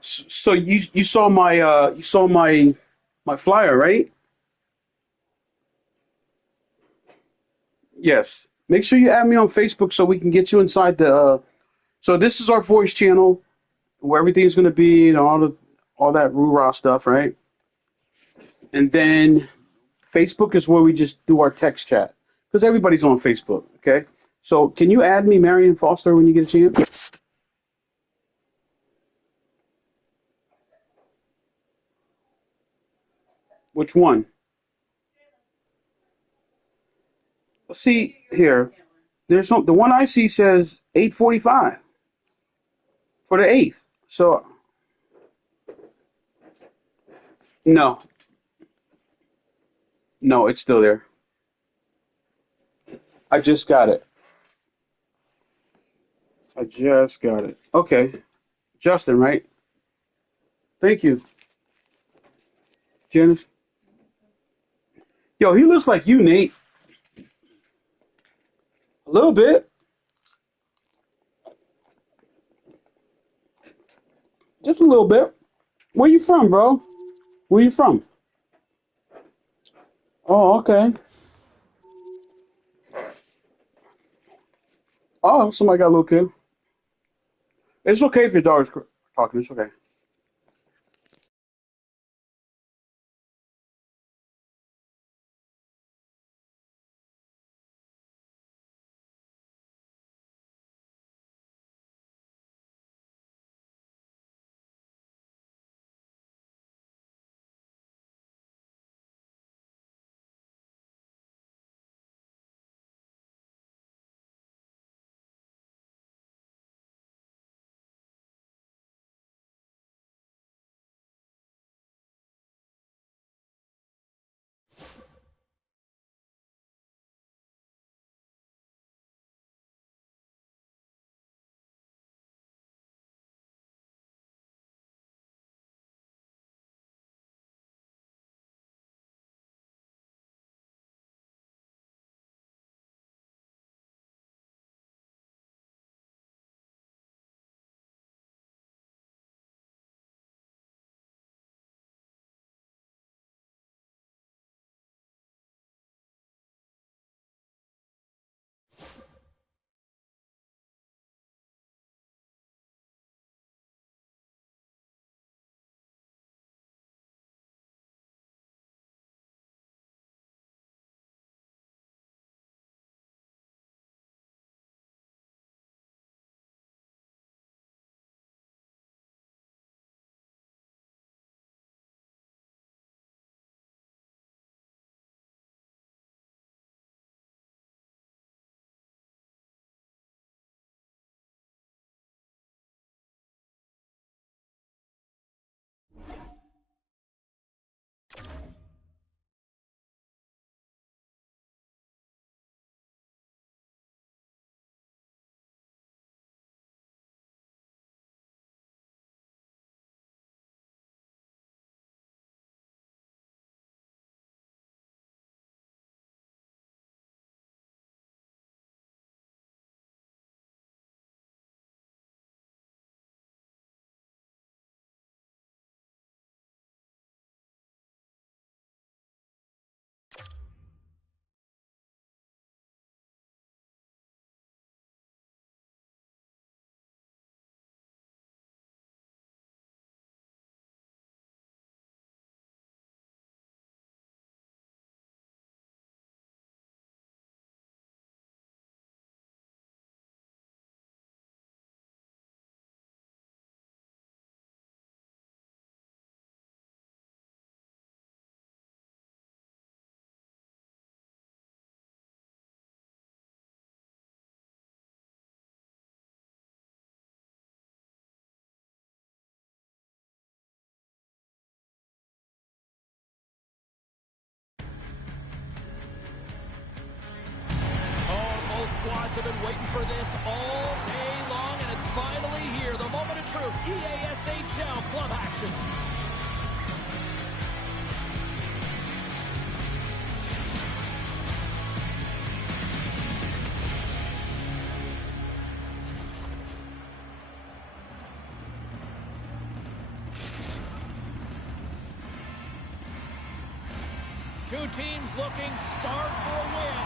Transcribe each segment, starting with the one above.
So you saw my my flyer, right? Yes. Make sure you add me on Facebook so we can get you inside the. So this is our voice channel where everything's going to be and all that rah stuff, right? And then Facebook is where we just do our text chat because everybody's on Facebook. Okay. So can you add me, Marion Foster, when you get a chance? Which one? Let's see here. There's some. The one I see says 8:45 for the 8th. So no, no, it's still there. I just got it. I just got it. Okay, Justin, right? Thank you, Janice. Yo, he looks like you, Nate. A little bit, just a little bit. Where you from, bro? Where you from? Oh, okay. Oh, somebody got a little kid. It's okay if your daughter's talking. It's okay. Both squads have been waiting for this all day long, and it's finally here. The moment of truth, EASHL club action. teams looking starved for a win,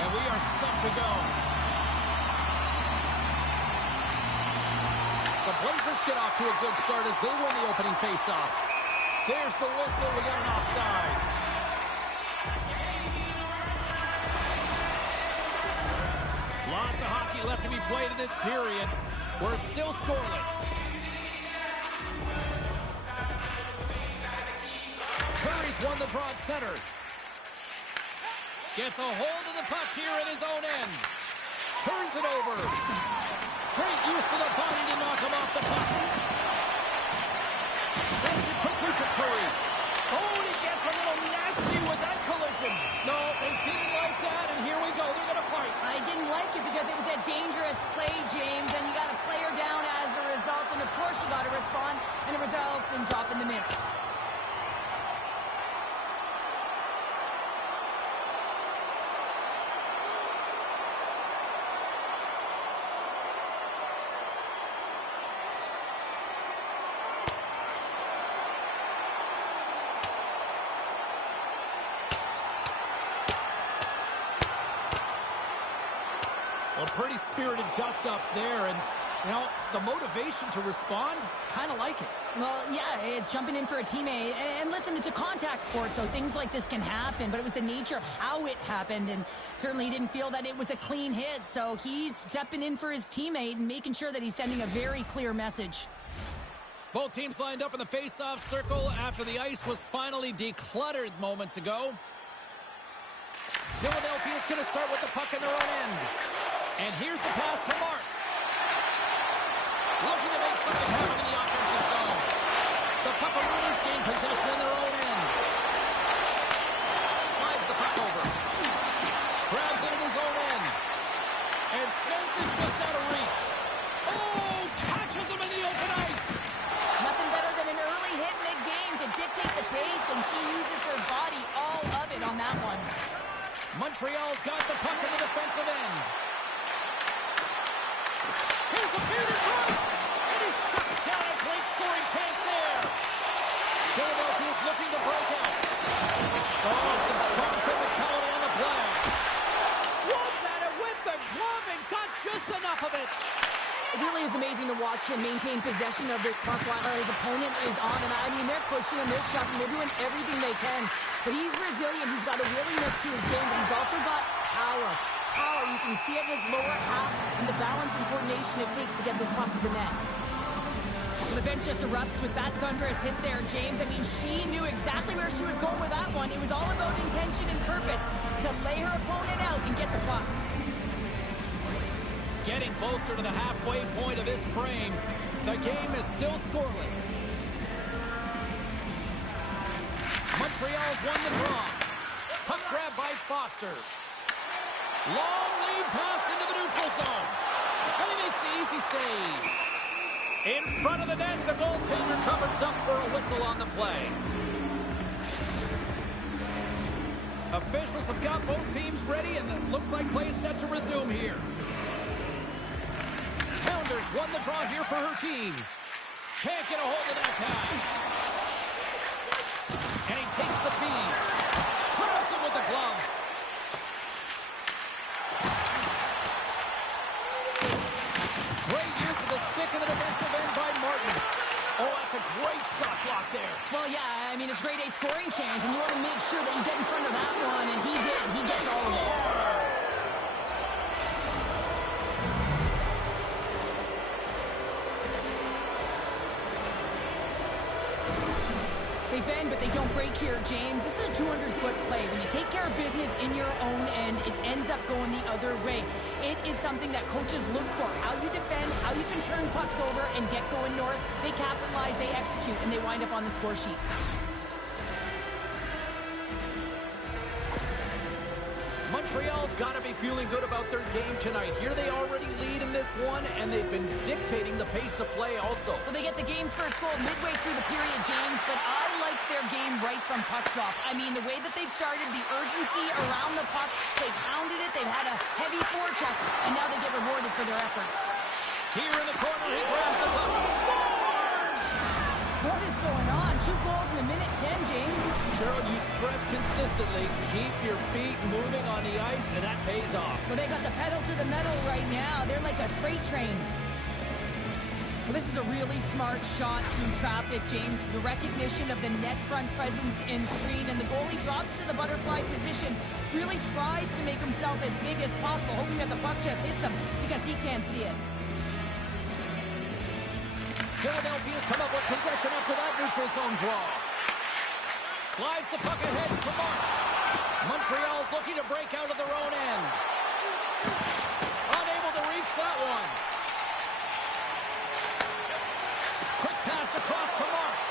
and we are set to go. The Blazers get off to a good start as they win the opening faceoff. There's the whistle. We got an offside. Lots of hockey left to be played in this period. We're still scoreless. Curry's won the draw at center. Gets a hold of the puck here at his own end. Turns it over. Great use of the body to knock him off the puck. Sends it quickly to Curry. Oh, and he gets a little nasty with that collision. No, they didn't like that, and here we go. They're going to fight. I didn't like it because it was a dangerous play, James, and you got a player down as a result, and of course you got to respond, and it results in dropping the mitts. Well, pretty spirited dust-up there, and, you know, the motivation to respond, kind of like it. Well, yeah, it's jumping in for a teammate. And listen, it's a contact sport, so things like this can happen, but it was the nature of how it happened, and certainly he didn't feel that it was a clean hit, so he's stepping in for his teammate and making sure that he's sending a very clear message. Both teams lined up in the face-off circle after the ice was finally decluttered moments ago. Philadelphia's going to start with the puck in their own end. And here's the pass to Marks. Looking to make something happen in the offensive zone. The Puckaroonies gain possession in their own end. Slides the puck over. Grabs it in his own end. And sends it just out of reach. Oh, catches him in the open ice. Nothing better than an early hit mid-game to dictate the pace, and she uses her body, all of it on that one. Montreal's got the puck in the defensive end. Here's a beater right, and he shuts down a great scoring chance there. Philadelphia's looking to break out. Oh, some strong physicality on the play. Swats at it with the glove and got just enough of it. It really is amazing to watch him maintain possession of this puck while his opponent is on him. I mean, they're pushing him, they're shoving, they're doing everything they can. But he's resilient, he's got a willingness to his game, but he's also got power. You can see it in his lower half and the balance and coordination it takes to get this puck to the net. The bench just erupts with that thunderous hit there, James. I mean, she knew exactly where she was going with that one. It was all about intention and purpose to lay her opponent out and get the puck. Getting closer to the halfway point of this frame. The game is still scoreless. Montreal's won the draw. Puck grab by Foster. Long lead pass into the neutral zone. And he makes the easy save. In front of the net, the goaltender covers up for a whistle on the play. Officials have got both teams ready, and it looks like play is set to resume here. Pounders won the draw here for her team. Can't get a hold of that pass. And he takes the feed. Grabs it with the glove. Great use of the stick in the defensive end by Martin. Oh, that's a great shot block there. Well, yeah, I mean, it's grade A scoring chance, and you want to make sure that you get in front of that one, and he did. He gets all of it. They bend, but they don't break here, James. This is a 200-foot play. When you take care of business in your own end, it ends up going the other way. It is something that coaches look for. How you defend, how you can turn pucks over and get going north. They capitalize, they execute, and they wind up on the score sheet. Montreal's got to be feeling good about their game tonight. Here they already lead in this one, and they've been dictating the pace of play also. Well, they get the game's first goal midway through the period, James, but I liked their game right from puck drop. I mean, the way that they've started, the urgency around the puck, they pounded it, they've had a heavy forecheck, and now they get rewarded for their efforts. Here in the corner, he grabs the puck. Scores! What is going on? 2 goals in a minute 10, James. Cheryl, you stress consistently, keep your feet moving on the ice, and that pays off. Well, they got the pedal to the metal right now. They're like a freight train. Well, this is a really smart shot through traffic, James. The recognition of the net front presence in screen, and the goalie drops to the butterfly position, really tries to make himself as big as possible, hoping that the puck just hits him because he can't see it. Philadelphia's come up with possession after that neutral zone draw. Slides the puck ahead to Marks. Montreal's looking to break out of their own end. Unable to reach that one. Quick pass across to Marks.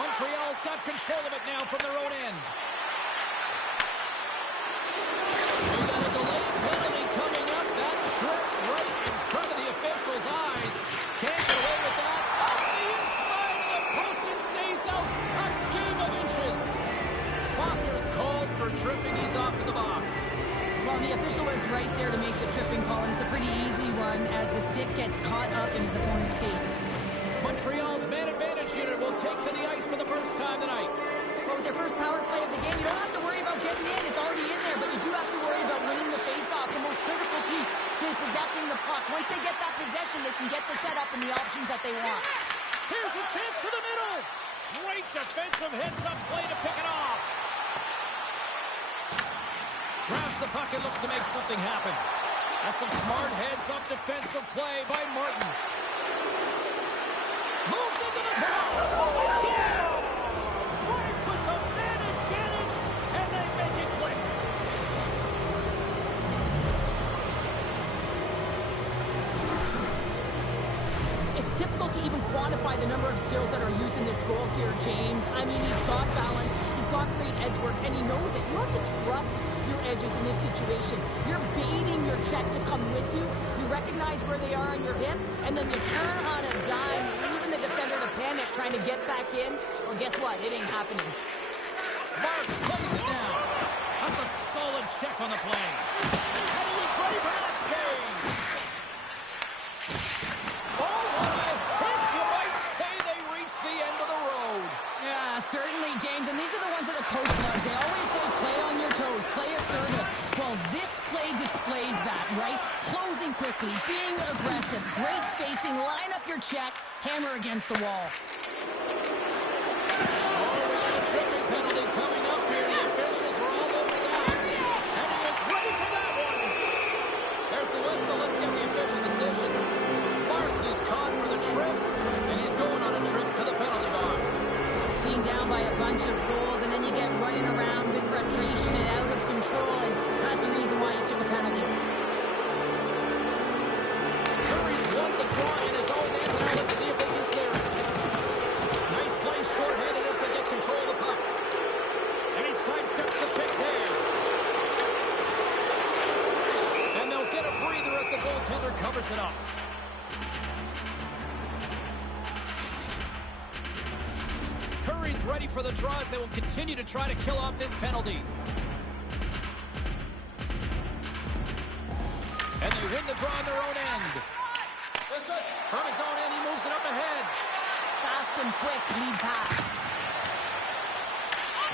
Montreal's got control of it now from their own end. We got a delayed penalty coming up. That trip right in front of the official's eyes. Can't get away with that. Up the inside of the post and stays out. A game of inches. Foster's called for tripping. He's off to the box. Well, the official was right there to make the tripping call, and it's a pretty easy one as the stick gets caught up in his opponent's skates. Montreal's man advantage unit will take to the ice for the first time tonight. But with their first power play of the game, you don't have to worry about getting in. It's already in there, but you do have to worry about winning the faceoff, the most critical piece to possessing the puck. Once they get that possession, they can get the setup and the options that they want. Here's a chance to the middle. Great defensive heads-up play to pick it off. Grabs the puck and looks to make something happen. That's some smart heads-up defensive play by Martin. Moves into the zone. It's here. Right with the man advantage, and they make it click. It's difficult to even quantify the number of skills that are used in this goal here, James. I mean, he's got balance, he's got great edge work, and he knows it. You have to trust your edges in this situation. You're baiting your check to come with you. You recognize where they are on your hip, and then you turn on a dime, leaving the defender to panic, trying to get back in. Well, guess what? It ain't happening. Marks plays it down. That's a solid check on the play. And he was ready for that save. Oh, what a hit. You might say they reached the end of the road. Yeah, certainly, James. And these are the ones that the coach loves. They always say play on your toes, play assertive. Well, this play displays that, right? Closing quickly, being aggressive, great spacing, line up your check, hammer against the wall. Tripping penalty coming up here. The officials were all over that. And he was ready for that one. There's the whistle. Let's get the official decision. Marks is caught for the trip, and he's going on a trip to the penalty box. Being down by a bunch of goals, and then you get running around with frustration and out of control, and that's the reason why you took a penalty. Curry's won the draw in his own end. Now let's see if they can clear it. Nice play short-handed as they get control of the puck. And he sidesteps the pick there. And they'll get a breather as the goaltender covers it up. Curry's ready for the draw as they will continue to try to kill off this penalty. And they win the draw on their own end. From his own end, he moves it up ahead. Fast and quick lead pass.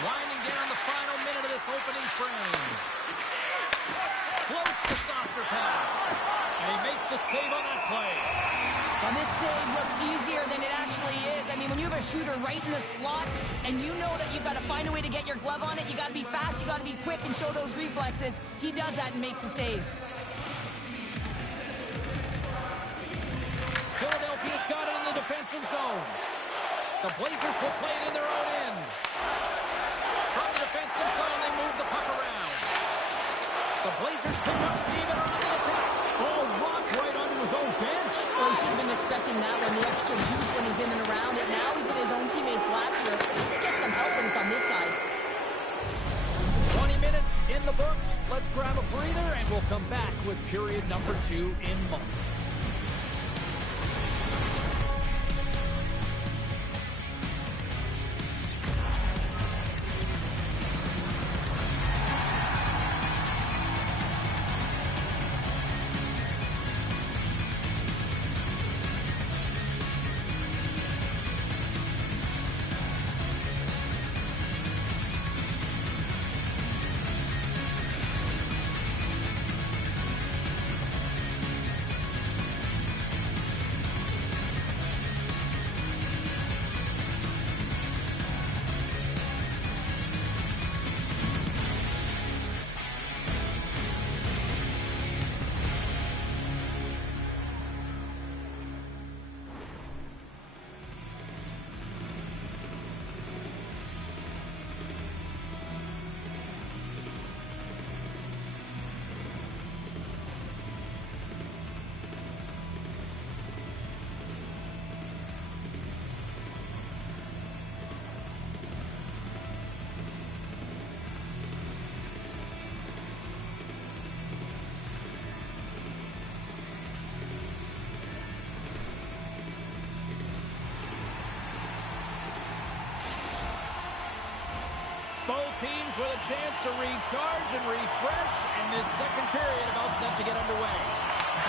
Winding down the final minute of this opening frame. Floats the saucer pass. And he makes the save on that play. Well, this save looks easier than it actually is. I mean, when you have a shooter right in the slot, and you know that you've got to find a way to get your glove on it, you got to be fast, you got to be quick and show those reflexes. He does that and makes the save. Philadelphia's got it in the defensive zone. The Blazers will play it in their own end. From the defensive zone, they move the puck around. The Blazers pick up steam and are on the attack. Oh, rocked right onto his own bench. Well, he should have been expecting that one, the extra juice when he's in and around it. Now he's in his own teammate's lap here. Let's get some help when it's on this side. 20 minutes in the books. Let's grab a breather, and we'll come back with period number 2 in moments. chance to recharge and refresh, and this second period about set to get underway.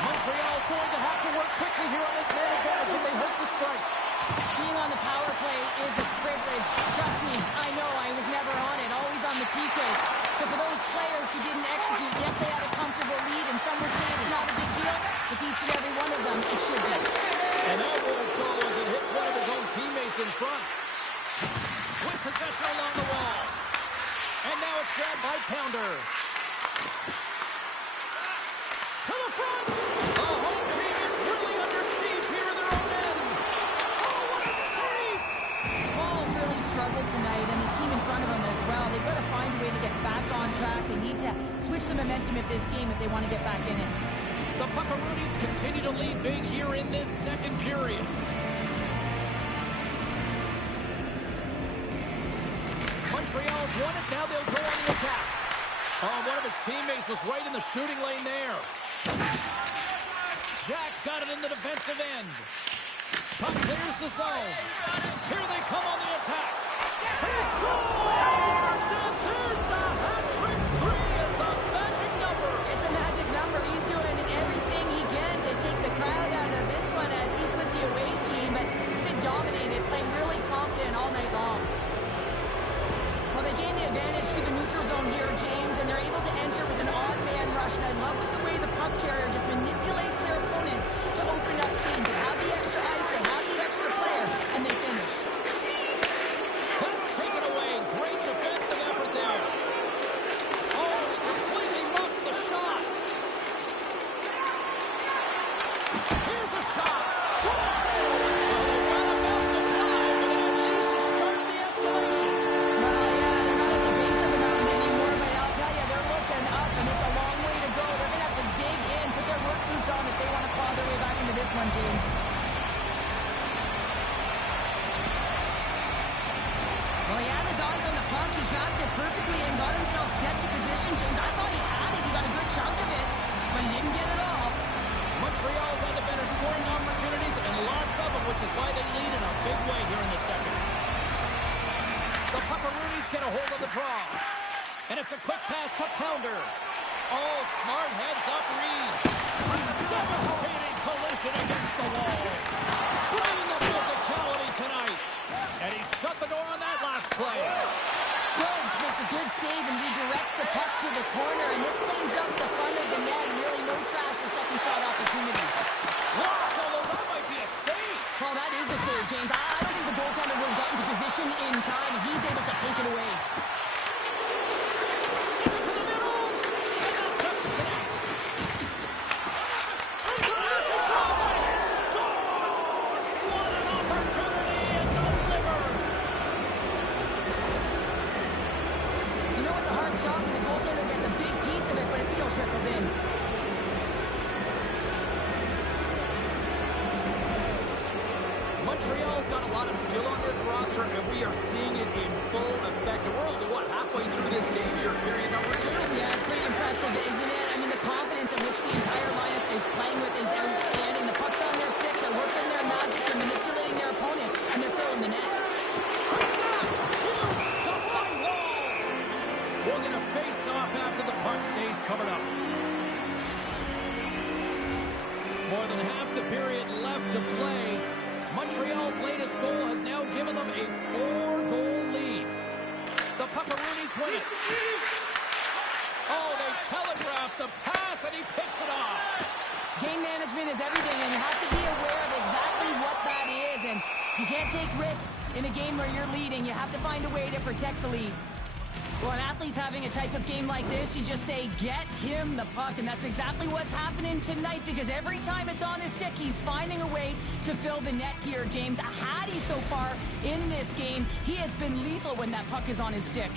Montreal's going to have to work quickly here on this man advantage if they hope to strike. Being on the power play is a privilege. Trust me, I know I was never on it, always on the PK. So for those players who didn't execute, yes, they had a comfortable lead, and some would say it's not a big deal, but to each and every one of them, it should be. And that won't go as it hits one of his own teammates in front. With possession along the wall. And now it's grabbed by Pounder. To the front! The home team is really under siege here in their own end. Oh, what a save! Ball's really struggled tonight, and the team in front of them as well. They've got to find a way to get back on track. They need to switch the momentum of this game if they want to get back in it. The Puckaroonies continue to lead big here in this second period. Montreal's won it. Now they'll go on the attack. Oh, one of his teammates was right in the shooting lane there. Jack's got it in the defensive end. Puck clears the zone. Here they come on the attack. He scores! And there's the hat-trick. 3 is the magic number. It's a magic number. He's doing everything he can to take the crowd out of this one as he's with the away team, but they dominated, playing really confident all night long. Well, they gain the advantage through the neutral zone here, James, and they're able to enter with an odd man rush, and I love the way the puck carrier just manipulates their opponent to open up seams. They have the extra ice, they have the extra player, and they finish. That's taken away. Great defensive effort there. Oh, he completely muffs the shot. Here's a shot. Scores! Well, they've got a mouth to climb, but at least it started the escalation. Well, yeah, they're not at the base of the mountain anymore, but I'll tell you, they're looking up, and it's a long way to go. They're going to have to dig in, put their work boots on if they want to claw their way back into this one, James. Well, he had his eyes on the puck. He tracked it perfectly and got himself set to position, James. I thought he had it. He got a good chunk of it, but he didn't get it all. Montreal's had the better scoring opportunities and lots of them, which is why they lead in a big way here in the second. The Puckaroonies get a hold of the draw. And it's a quick pass to Pounder. Oh, smart heads-up read. Devastating collision against the wall. Bringing the physicality tonight. And he shut the door on that last play. Diggs makes a good save and redirects the puck to the corner, and this cleans up the front of the net, and really no trash for second shot opportunity. Blocked, although that might be a save. Well, that is a save, James. I don't think the goaltender would have gotten to position in time, and he's able to take it away. Sends it to the middle. And that doesn't connect. Sends a pass in front. And scores. What an opportunity and delivers. You know, it's a hard shot when the goaltender gets a big piece of it, but it still trickles in. Montreal's got a lot of skill on this roster, and we are seeing it in full effect. And we're only, halfway through this game here, period number 2. Yeah, it's pretty impressive, isn't it? I mean, the confidence in which the entire lineup is playing with is outstanding. The puck's on their stick, they're working their magic, they're manipulating their opponent, and they're filling the net. Quick shot! Huge! The right wall! We're going to face off after the puck stays covered up. More than half the period left to play. Montreal's latest goal has now given them a 4-goal lead. The Puckaroonies win it. Oh, they telegraphed the pass, and he picks it off. Game management is everything, and you have to be aware of exactly what that is. And you can't take risks in a game where you're leading. You have to find a way to protect the lead. Well, an athlete's having a type of game like this, you just say, get him the puck. And that's exactly what's happening tonight, because every time it's on his stick, he's finding a way to fill the net here, James. Hattie so far in this game, he has been lethal when that puck is on his stick.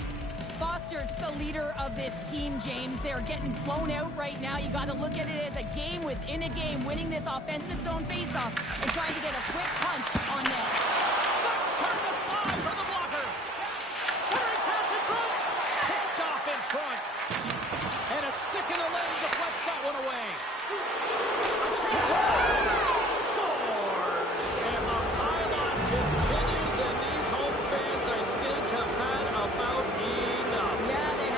Foster's the leader of this team, James. They're getting blown out right now. You got to look at it as a game within a game, winning this offensive zone faceoff and trying to get a quick punch on net. Let's turn the side for the blocker. Centering pass in front. Picked off in front. And a stick in the leg deflects that one away. A chance for shot. Scores. And the pylon continues, and these home fans, I think, have had about enough. Yeah, they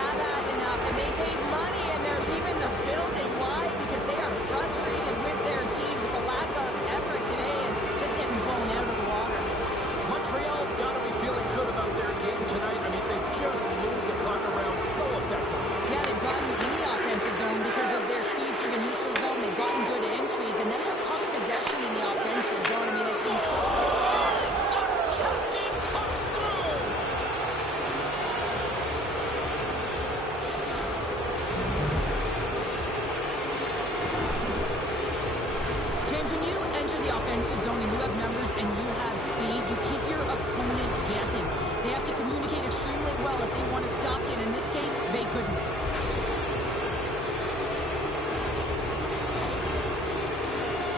defensive zone and you have numbers and you have speed, you keep your opponent guessing. They have to communicate extremely well if they want to stop you, and in this case, they couldn't.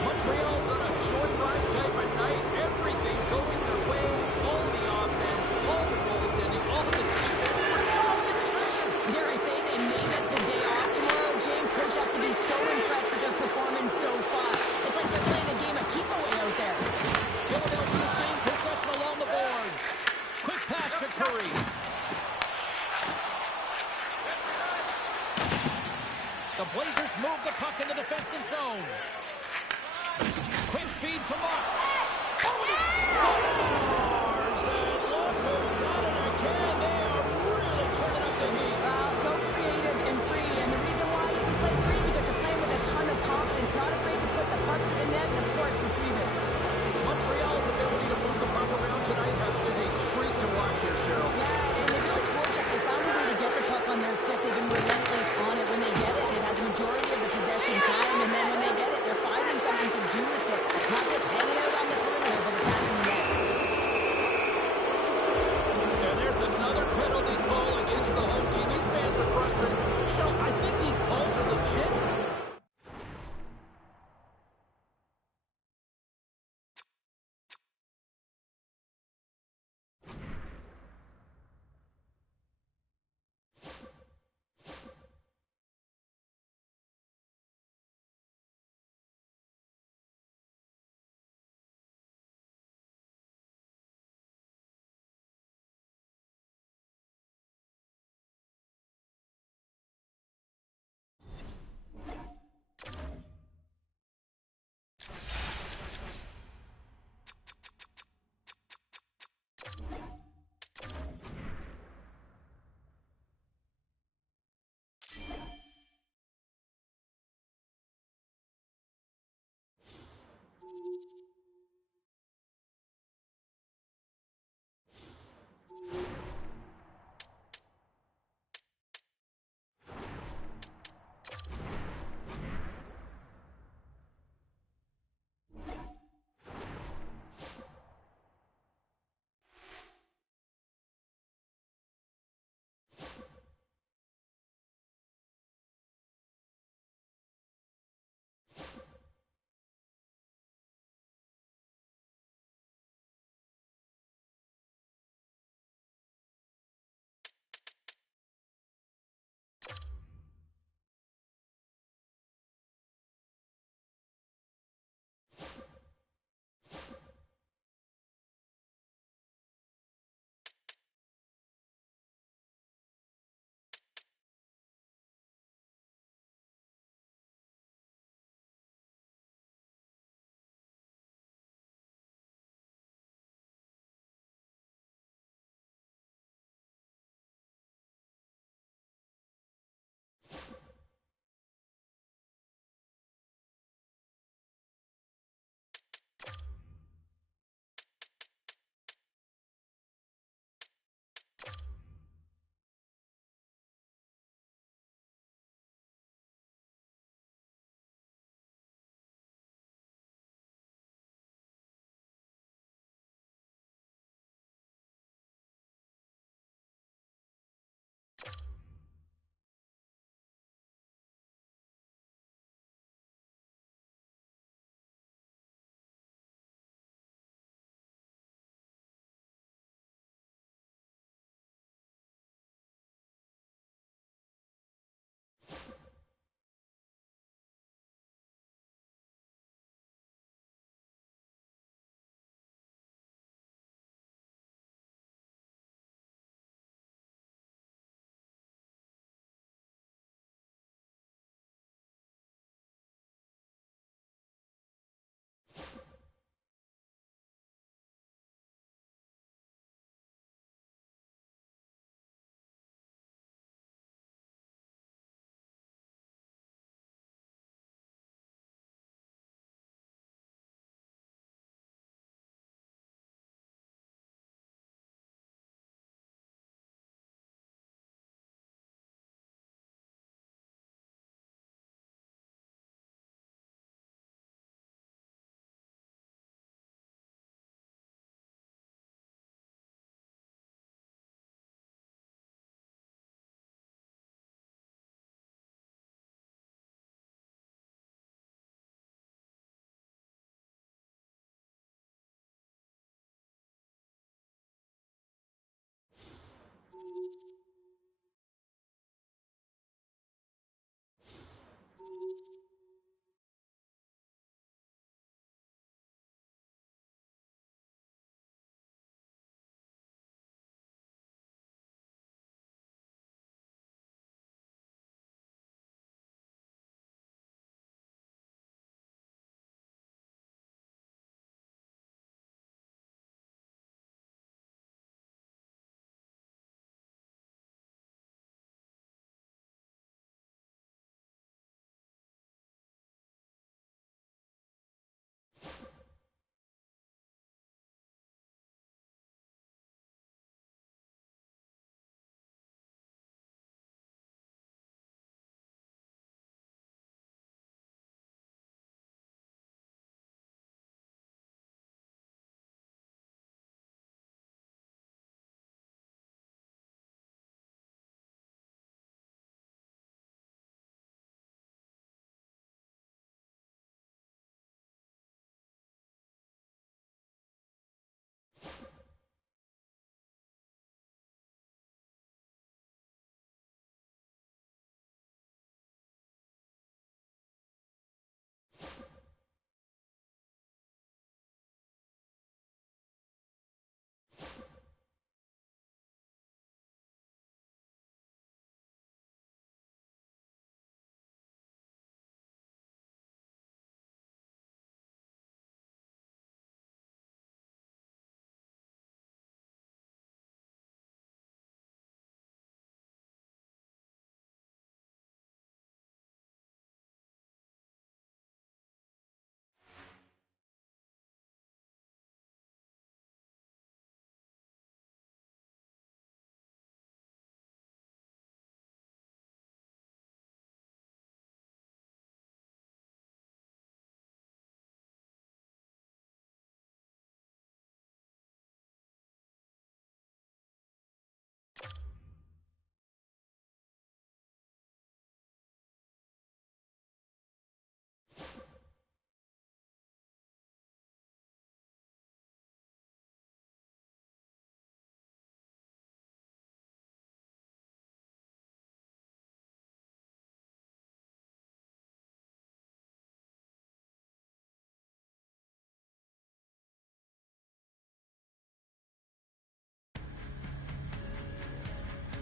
Montreal's on a joyride type of night. Everything going their way. All the offense, all the goaltending, all of the defense. We're still only in the second. Dare I say they may get the day off tomorrow, James? Coach has to be so impressed with their performance so far. It's like they're playing a game of keep away out there. Philadelphia's gained possession along the boards. Quick pass to Curry. The Blazers move the puck in the defensive zone. Quick feed to Marks. Oh, and he stars! And look who's at it again. They are really turning up the heat. So creative and free, and the reason why you can play free because you're playing with a ton of confidence, not afraid to put the puck to the net and, of course, retrieve it. Montreal's ability to move the puck around tonight has been a treat to watch here, Cheryl. Yeah, and they've really fortunate. They found a way to get the puck on their stick. They've been relentless on it. When they get it, they've had the majority of the possession time, and then when they get it, they're finding something to do with it. Not just hanging out on the perimeter, but attacking the net. And there's another penalty call against the home team. These fans are frustrated. Cheryl, I think these calls are legit.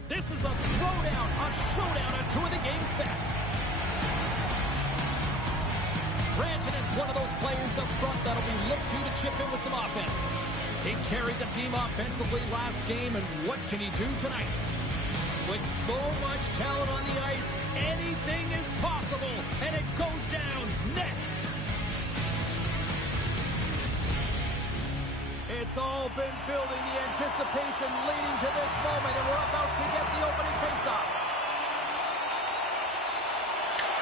This is a throwdown, a showdown on two of the game's best. Granted, it's one of those players up front that'll be looked to chip in with some offense. He carried the team offensively last game, and what can he do tonight? With so much talent on the ice, anything is possible, and it goes down next. It's all been building, the anticipation leading to this moment, and we're about to get the opening faceoff.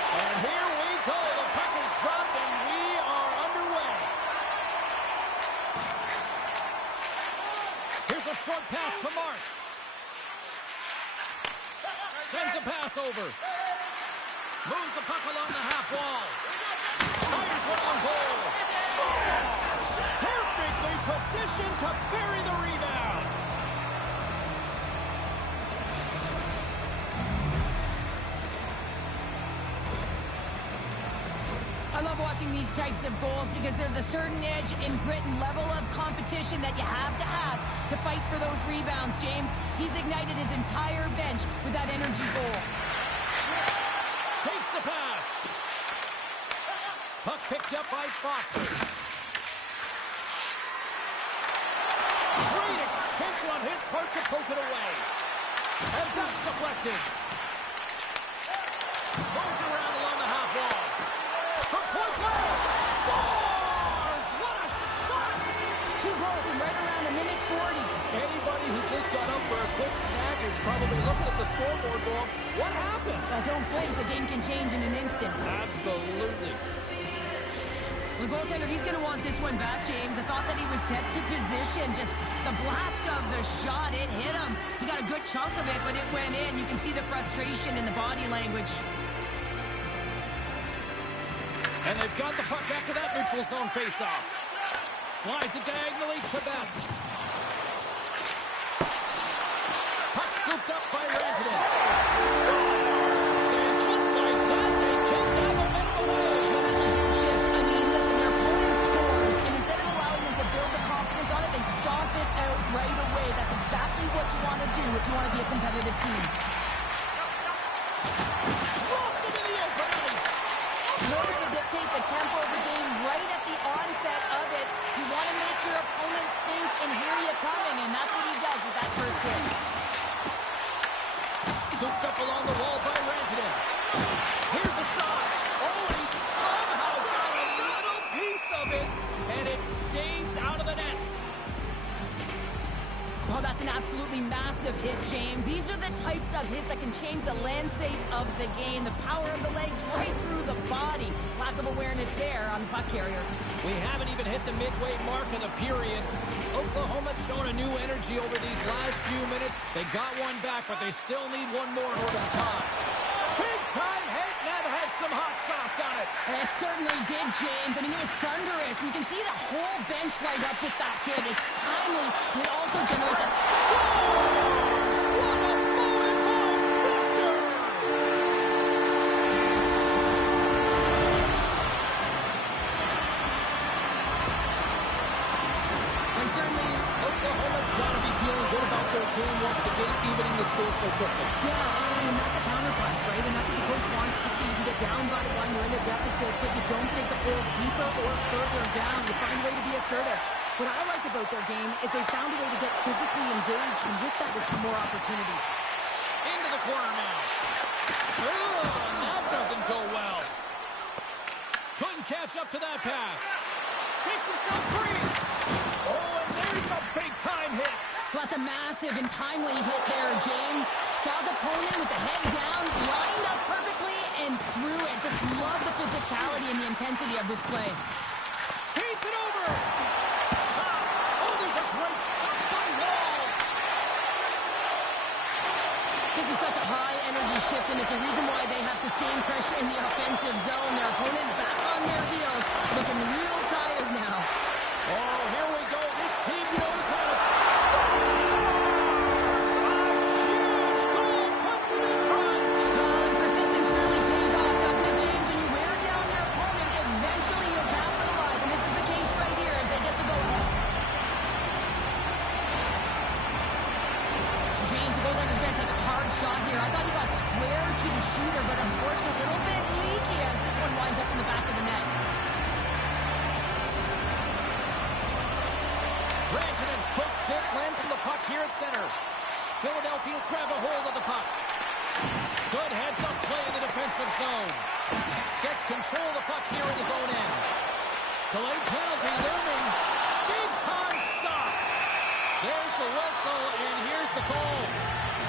And here we go. The puck is dropped, and we are underway. Here's a short pass to Marks. Sends a pass over. Moves the puck along the half wall. Fires one on goal. Scores! Perfectly positioned to bury the rebound. I love watching these types of goals because there's a certain edge and grit and level of competition that you have to fight for those rebounds, James. He's ignited his entire bench with that energy goal. Takes the pass. Puck picked up by Foster. Great extension on his part to poke it away. And that's deflected. Goes around along the half wall. From point blank. Scores! What a shot! 2 goals in right around a minute 40. Anybody who just got up for a quick snack is probably looking at the scoreboard going, what happened? Well, don't blink. The game can change in an instant. Absolutely. The goaltender, he's going to want this one back, James. I thought that he was set to position. Just the blast of the shot, it hit him. He got a good chunk of it, but it went in. You can see the frustration in the body language. And they've got the puck after that neutral zone faceoff. Slides it diagonally to Best. Puck scooped picked up by Rantanen. Scores! And just like that, they take that momentum away. Well, that's a huge shift. I mean, listen, their opponent scores, and instead of allowing them to build the confidence on it, they stomp it out right away. That's exactly what you want to do if you want to be a competitive team. Locked into the open ice. In order to dictate the tempo of the game right at the onset of it, you want to make your opponent think and hear you coming, and that's what he does with that first hit. Scooped up along the wall by Rantanen. Here's a shot. Oh, and he somehow got a little piece of it, and it stays out of the net. Well, that's an absolutely massive hit, James. These are the types of hits that can change the landscape of the game. The power of the legs right through the body. Lack of awareness there on the puck carrier. We haven't even hit the midway mark of the period. Oklahoma's shown a new energy over these last few minutes. They got one back, but they still need one more in order to tie. Big time hit, and that has some hot sauce on it. It certainly did, James. I mean, it was thunderous. You can see the whole bench light up with that hit. It's timely, and it also generates a... Scores! What a moment by Victor! And certainly... Oklahoma's got to be feeling good about their game once again, evening the score so quickly. Yeah, and that's a counterpunch, right? And that's what the coach wants to see. You can get down by one, you're in a deficit, but you don't take the hole deeper or further down. You find a way to be assertive. What I like about their game is they found a way to get physically engaged, and with that has come more opportunity. Into the corner now. Oh, and that doesn't go well. Couldn't catch up to that pass. Shakes himself free. Oh, and there's a big-time hit. Well, that's a massive and timely hit there, James. Saw his opponent with the head down, lined up perfectly, and threw it. Just love the physicality and the intensity of this play. Feeds it over. Shot. Oh, there's a great stop by Wall. This is such a high-energy shift, and it's a reason why they have sustained pressure in the offensive zone. Their opponent back on their heels, looking real tired now. Oh, here we go. This team knows how to scores. A huge goal puts it in front. Well, and persistence really pays off, doesn't it, James? When you wear down your opponent, eventually you'll capitalize, and this is the case right here as they get the go-ahead. James, the goaltender's going to take a hard shot here. I thought he got square to the shooter, but unfortunately a little bit leaky as this one winds up in the back of the net. Rantanen's quick stick lands from the puck here at center. Philadelphia's grabbed a hold of the puck. Good heads-up play in the defensive zone. Gets control of the puck here in his own end. Delayed penalty looming. Big-time stop. There's the whistle, and here's the call.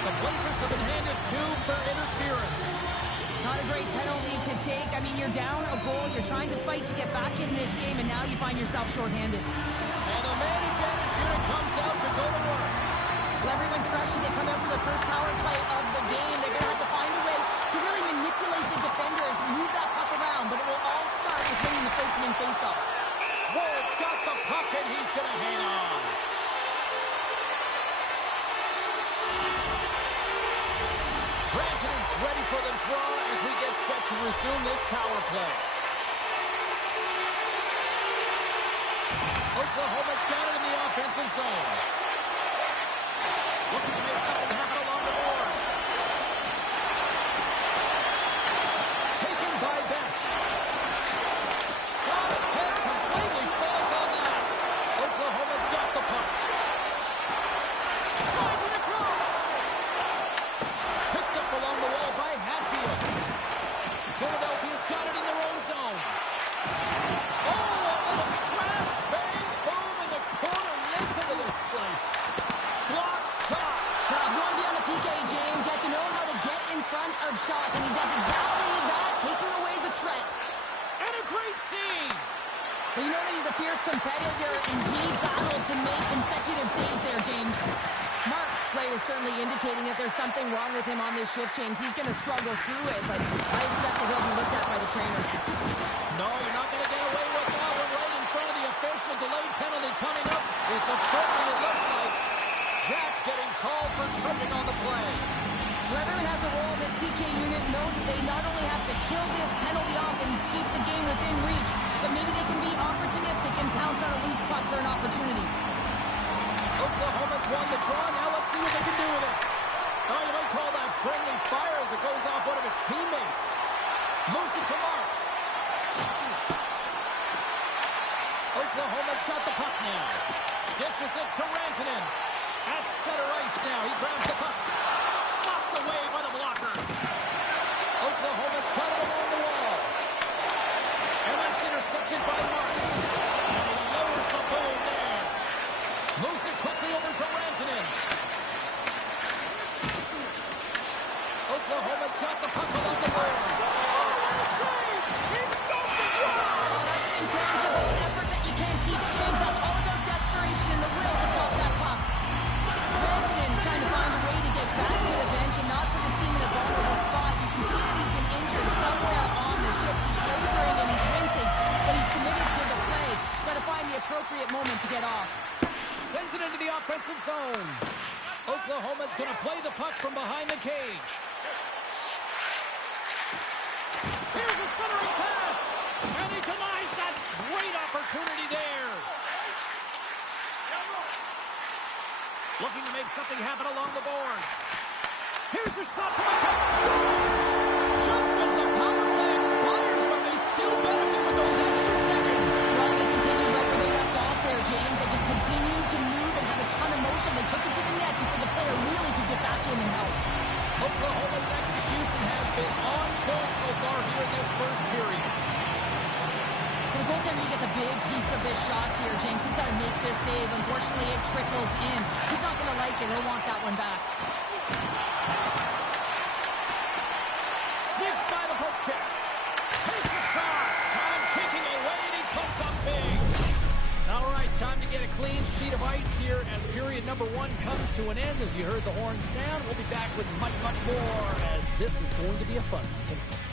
The Blazers have been handed two for interference. Not a great penalty to take. I mean, you're down a goal. You're trying to fight to get back in this game, and now you find yourself shorthanded. And the man advantage unit comes out to go to work. Well, everyone's fresh as they come out for the first power play of the game. They're going to have to find a way to really manipulate the defenders, move that puck around, but it will all start with winning the opening faceoff. Wall's got the puck, and he's going to hang on. Rantanen's ready for the draw as we get set to resume this power play. Oklahoma's got it in the offensive zone. Looking to make something happen along the boards. Taken by Best. Shot attempt completely falls on that. Oklahoma's got the puck. Slides it across. Picked up along the wall by Hatfield. Philadelphia's got it in their own zone. Oh, a little crash, bang, boom in the corner. Listen to this place. Block shot. Now, if you want to be on the PK, James, you have to know how to get in front of shots, and he does exactly that, taking away the threat. And a great scene. Well, you know that he's a fierce competitor, and he battled to make consecutive saves there, James. Mark's play is certainly indicating that there's something wrong with him on this shift, James. He's going to struggle through it, but I expect that he'll be looked at by the trainer. No, you're not going to get away with that one right in front of the official. Delayed penalty coming up. It's a tripping, it looks like. Jack's getting called for tripping on the play. Well, everyone has a role in this PK unit and knows that they not only have to kill this penalty off and keep the game within reach, but maybe they can be opportunistic and pounce on a loose puck for an opportunity. Oklahoma's won the draw. Now let's see what they can do with it. Oh, you might call that friendly fire as it goes off one of his teammates. Moves it to Marks. Oklahoma's got the puck now. Dishes it to Rantanen. At center ice now. He grabs the puck. Slapped away by the blocker. Oklahoma's got it along the wall. And that's intercepted by Marks. And he lowers the boom there. Moves it quickly over to Rantanen. Oklahoma's got the puck along the boards. Save! He stopped it! Oh, that's an intangible effort that you can't teach, James. That's all about desperation and the will to stop that puck. Rantanen's trying to find a way to get back to the bench and not put his team in a vulnerable spot. You can see that he's been injured somewhere on the shift. He's laboring and he's wincing, but he's committed to the play. He's got to find the appropriate moment to get off. Sends it into the offensive zone. Oklahoma's going to play the puck from behind the cage. Here's a centering pass, and he denies that great opportunity there. Looking to make something happen along the boards. Here's a shot from the top. Scores! Just as the power play expires, but they still benefit with those extra seconds. Well, they continue right where they left off there, James. They just continue to move and have a ton of motion. They took it to the net before the player really could get back in and help. Oklahoma's execution has been on point so far here in this first period. The goaltender, he gets a big piece of this shot here, James. He's got to make this save. Unfortunately, it trickles in. He's not going to like it. He'll want that one back. Sneaks by the poke check. Takes a shot. Time ticking away, and he comes up big. All right, time to get a clean sheet of ice here as period number 1 comes to an end. As you heard the horn sound, we'll be back with much, much more as this is going to be a fun one tonight.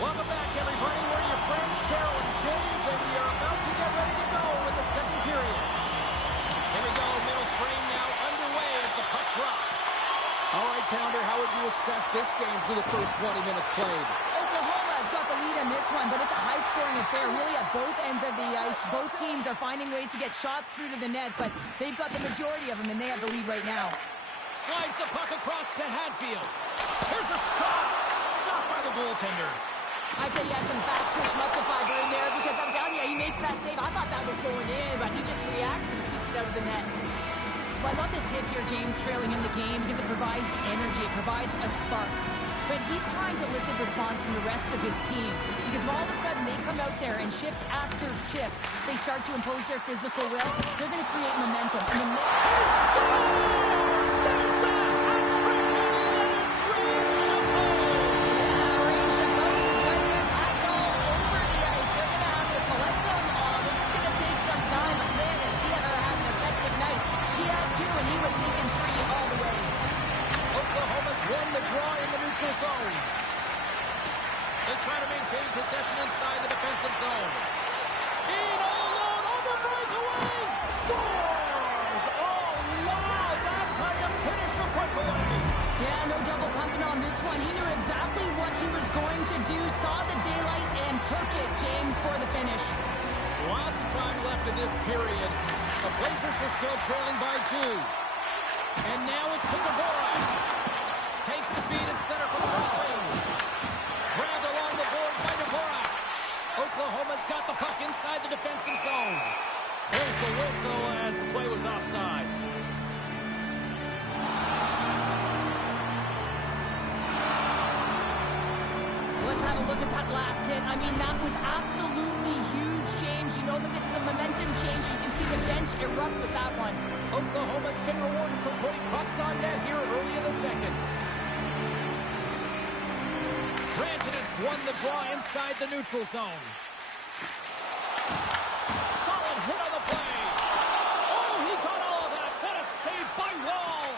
Welcome back, everybody. We're your friends, Cheryl and James, and we are about to get ready to go with the second period. Here we go, middle frame now underway as the puck drops. All right, Pounder, how would you assess this game through the first 20 minutes played? Oklahoma's got the lead in this one, but it's a high-scoring affair, really at both ends of the ice. Both teams are finding ways to get shots through to the net, but they've got the majority of them, and they have the lead right now. Slides the puck across to Hadfield. Here's a shot. Stopped by the goaltender. I'd say he has some fast twitch muscle fiber in there because I'm telling you, he makes that save. I thought that was going in, but he just reacts and keeps it out of the net. Well, I love this hit here, James, trailing in the game because it provides energy. It provides a spark. But he's trying to elicit response from the rest of his team because if all of a sudden they come out there and shift after shift, they start to impose their physical will, they're going to create momentum. And the net... He scores! There's the hat-trick and let it rain Chapeau! Yeah, rain Chapeau is right there. Hats all over the ice. They're going to have to collect them all. This is going to take some time, but man, has he ever had an effective night. He had 2, and he was thinking 3 all the way. Oklahoma's won the draw in the neutral zone. They try to maintain possession inside the defensive zone. In all alone on the breakaway! Scores! Oh, wow! That's how you finish a breakaway! Yeah, no double pumping on this one. He knew exactly what he was going to do, saw the daylight, and took it, James, for the finish. Lots of time left in this period. The Blazers are still trailing by 2. And now it's to Dvorak. Takes the feed at center for the right wing. Grabbed along the boards by Dvorak. Oklahoma's got the puck inside the defensive zone. There's the whistle as the play was offside. Let's have a look at that last hit. I mean, that was absolutely huge, James. You know that this is a momentum change. You can see the bench erupt with that one. Oklahoma's been rewarded for putting pucks on net here early in the second. Rantanen's won the draw inside the neutral zone. Solid hit on the play. Oh, he got all of that. What a save by Wall.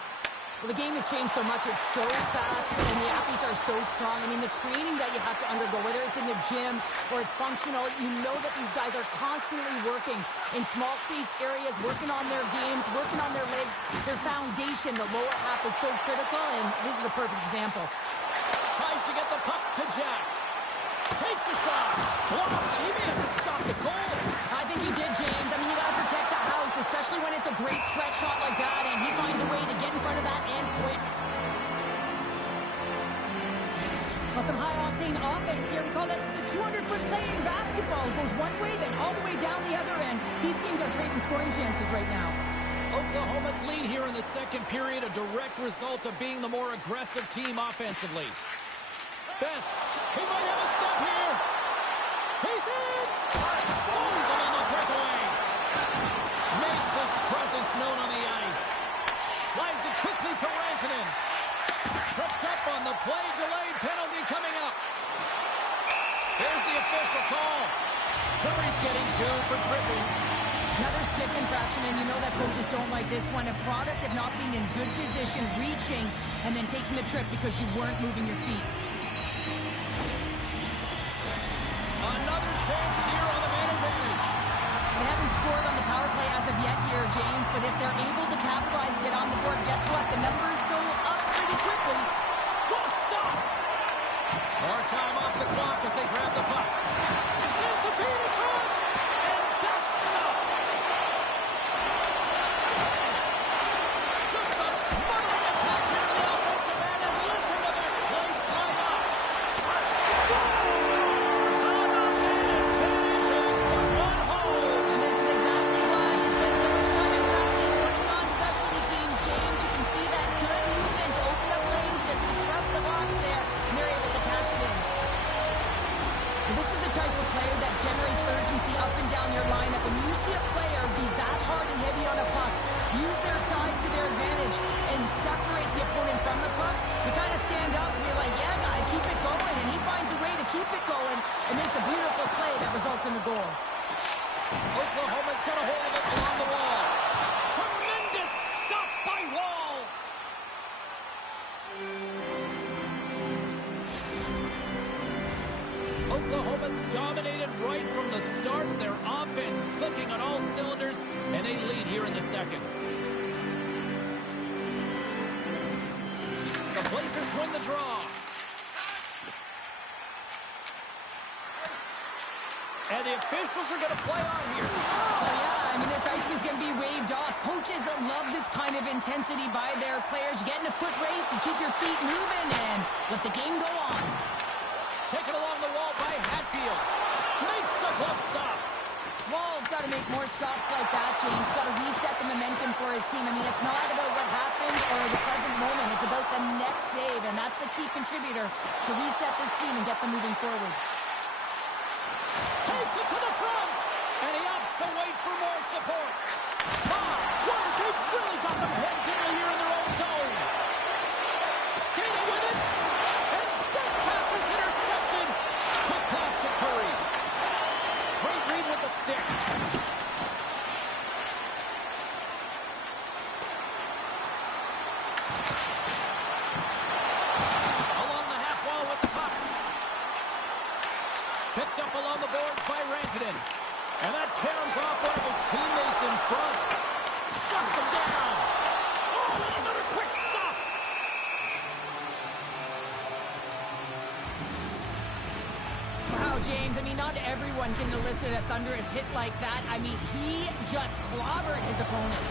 Well, the game has changed so much. It's so fast, and the athletes are so strong. I mean, the training that you have to undergo, whether it's in the gym or it's functional, you know that these guys are constantly working in small space areas, working on their games, working on their legs. Their foundation, the lower half, is so critical, and this is a perfect example. Tries to get the puck to Jack. Takes a shot. Blocked. He may have to stop the goal. I think he did, James. I mean, you got to protect the house, especially when it's a great threat shot like that, and he finds a way to get in front of that and quick. Well, some high-octane offense here. We call that the 200-foot play in basketball. It goes one way, then all the way down the other end. These teams are trading scoring chances right now. Oklahoma's lead here in the second period, a direct result of being the more aggressive team offensively. Best. He might have a step here. He's in. Stones him on the breakaway. Makes his presence known on the ice. Slides it quickly to Rantanen. Tripped up on the play. Delayed penalty coming up. There's the official call. Curry's getting 2 for tripping. Another stick infraction, and you know that coaches don't like this one. A product of not being in good position, reaching, and then taking the trip because you weren't moving your feet. Another chance here on the man advantage. They haven't scored on the power play as of yet here, James, but if they're able to capitalize and get on the board, guess what? The numbers go up pretty quickly. What a stop! More time off the clock as they grab the puck. Sends the feed in front, and that's stopped. Just a smothering attack here in the offensive end, and listen to this place light up. Scores on the man advantage and put one home. And this is exactly why you spend so much time in practice working on specialty teams, James. You can see that good movement to open up lanes, just disrupt the box there, and they're able to cash it in. Well, this is the type of player that generates urgency up and down your lineup. When you see a player be that hard and heavy on a puck, use their size to their advantage, and separate the opponent from the puck, you kind of stand up and you're like, yeah, guy, keep it going. And he finds a way to keep it going and makes a beautiful play that results in a goal. Oklahoma's got a hold of it along the wall. Tremendous stop by Wall. Oklahoma's dominated right from the start. Their offense clicking on all cylinders, and they lead here in the second. The Blazers win the draw. And the officials are going to play on here. Oh, yeah. I mean, this icing is going to be waved off. Coaches love this kind of intensity by their players. You get in a foot race, you keep your feet moving, and let the game go on. Taken along the wall by Hatfield. Makes the glove stop. Wall's got to make more stops like that, James. Got to reset the momentum for his team. I mean, it's not about what happened or the present moment. It's about the next save, and that's the key contributor to reset this team and get them moving forward. Takes it to the front, and he opts to wait for more support. Work, they've really got them hemmed in here in their own zone. Skating with it, and that pass is intercepted. Quick pass to Curry. Great read with the stick. Along the half wall with the puck. Picked up along the boards by Rantanen. And that caroms off one of his teammates in front. Shuts him down. Oh, and another quick stop. James. I mean, not everyone can elicit a thunderous hit like that. I mean, he just clobbered his opponent.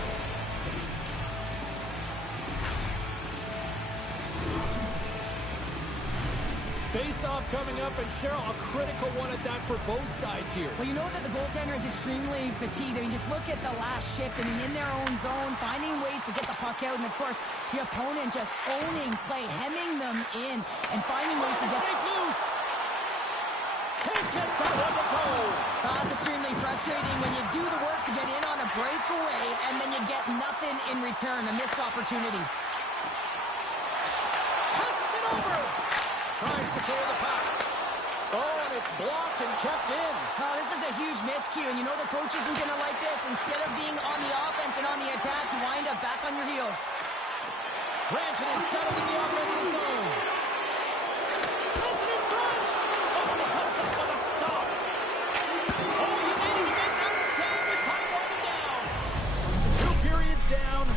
Face-off coming up, and Cheryl, a critical one at that for both sides here. Well, you know that the goaltender is extremely fatigued. I mean, just look at the last shift. I mean, in their own zone, finding ways to get the puck out, and of course, the opponent just owning play, hemming them in, and finding ways to get loose. Takes it, got one to go. That's extremely frustrating when you do the work to get in on a breakaway, and then you get nothing in return. A missed opportunity. Passes it over. Tries to clear the puck. Oh, and it's blocked and kept in. Oh, this is a huge miscue, and you know the coach isn't going to like this. Instead of being on the offense and on the attack, you wind up back on your heels. Rantanen's got it in the offensive zone. Sends it in front. Oh, and he comes up with a stop. Oh, he made it. He made that save with time winding down. 2 periods down.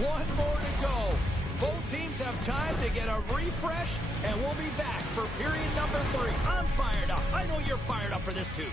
1 more to go. Both teams have time to get a refresh, and we'll be back for period number 3. I'm fired up. I know you're fired up for this too.